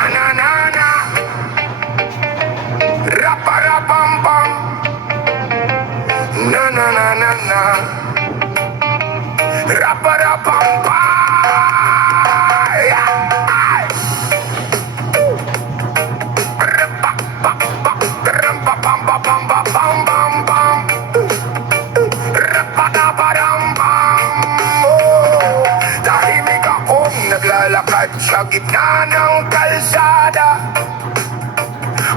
Na na na na, rapa rapam pam. Na na na na na, rapa rapam pam. Ay. Rapa pa pa, rampa pam pa pam pa pam pam pam. Rapa da pa ram pam. Oh, tahimik akong naglalakad sa gitna ng kalsada.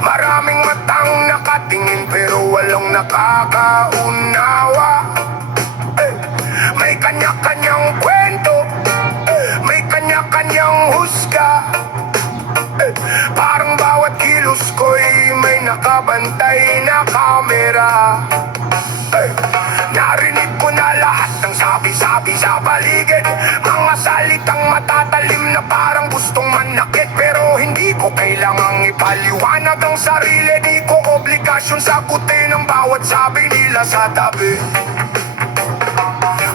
Maraming matang nakatingin pero walang nakakaunawa. May kanya-kanyang kwento, may kanya-kanyang husga. Parang bawat kilos ko'y may nakabantay na kamera. Narinig ko na lahat ng sabi-sabi sa paligid. Mga salitang matatalim na parang gustong manakit. Pero hindi ko kailangang ipaliwanag ang sarili. Di ko obligasyon sagutin ang bawat sabi nila sa tabi.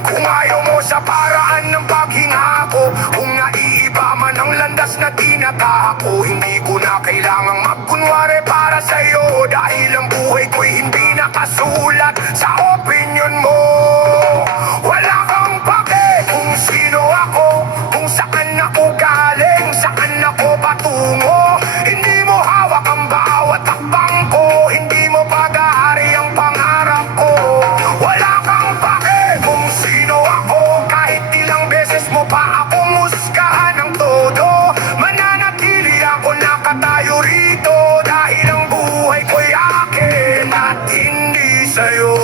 Kung ayaw mo sa paraan ng paghinga ko, kung naiiba man ang landas na tinatahak ko, hindi ko na kailangang magkunwari para sa'yo. Dahil ang buhay ko'y hindi nakasulat sa opinion mo. Wala kang pake kung sino ako, kung saan ako galing, saan ako patungo. Hindi mo hawak ang bawat takbang ko, hindi mo pag-aari ang pangarap ko. Wala kang pake kung sino ako, kahit ilang beses mo pa akong muskahan ng todo. Mananatili ako nakatayo rito, dahil ang buhay ko'y akin at hindi sa'yo.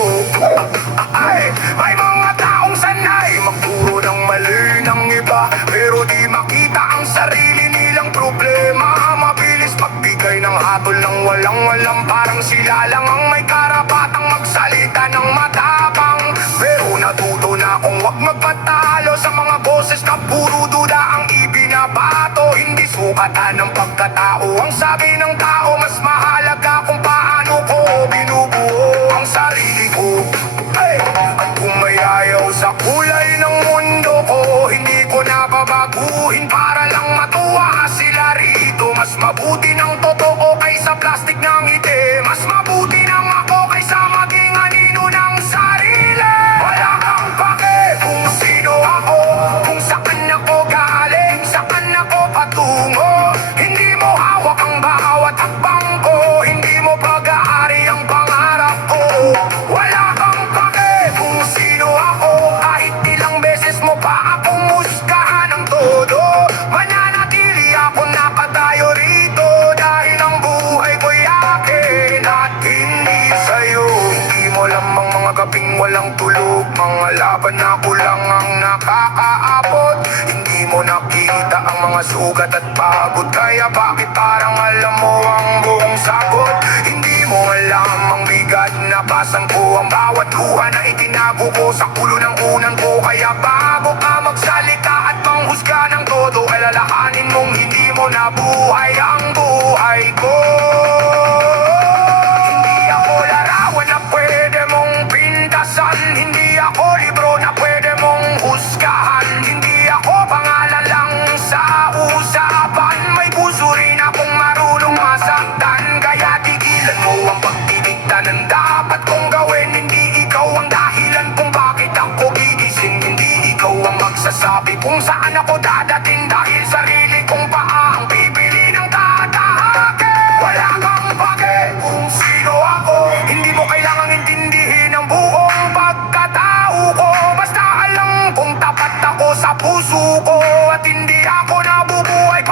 Ay, may mga taong sanay magturo ng mali ng iba, pero di makita ang sarili nilang problema. Mabilis magbigay ng hatol ng walang-walang, parang sila lang ang may karapatang magsalita ng matapang. Pero natuto na akong wag magpatalo sa mga boses na puro duda ang ibinabato. Hindi sukatan ng pagkatao ang sabi ng tao, mas mahalaga kung paano ko binubuo ang sarili ko. At kung may ayaw sa kulay ng mundo ko, hindi ko na babaguhin para lang matuwa sila rito. Mas mabuti ng totoo kaysa plastic ng ngiti. Mas mabuti ng ako kaysa maging anino ng sarili. Wala kang pake kung sino ako, kung saan ako galing, saan ako patungo. Hindi mo hawak ang bawat hakbang ko, hindi mo pag-aari ang pangarap ko. Wala kang pake kung sino ako, kahit ilang beses mo pa akong muskahan ng todo. Mananatili ako nakatayo rito, dahil ang buhay ko'y akin at hindi sa'yo. Hindi mo lamang mga gabing walang tulog, mga laban na kulang ang nakakaabot. Hindi mo nakita ang mga sugat at pagod, kaya bakit parang alam mo ang buong sagot? Hindi mo alam ang bigat na basan ko, ang bawat luha na itinago ko sa ulo ng unan ko. Kaya bago ka magsalita at manghusga ng todo, alalahanin mong hindi mo nabuhay ang buhay ko. Hindi ako larawan na pwede mong pintasan, hindi ako libro na pwede mong husgahan, hindi ako pangalan lang sa usapan. May puso rin akong marunong masaktan, kaya tigilan mo ang pagdidikta ng dapat kong gawin. Hindi ikaw ang dahilan kung bakit ako gigising, hindi ikaw ang magsasabi kung saan ako dadating, dahil sarili kong paa ang bibili ng tatahakin. Wala kang pake kung sino ako, hindi mo kailangang intindihin ang buong pagkatao ko. Basta alam kong tapat ako sa puso ko, at hindi ako nabubuhay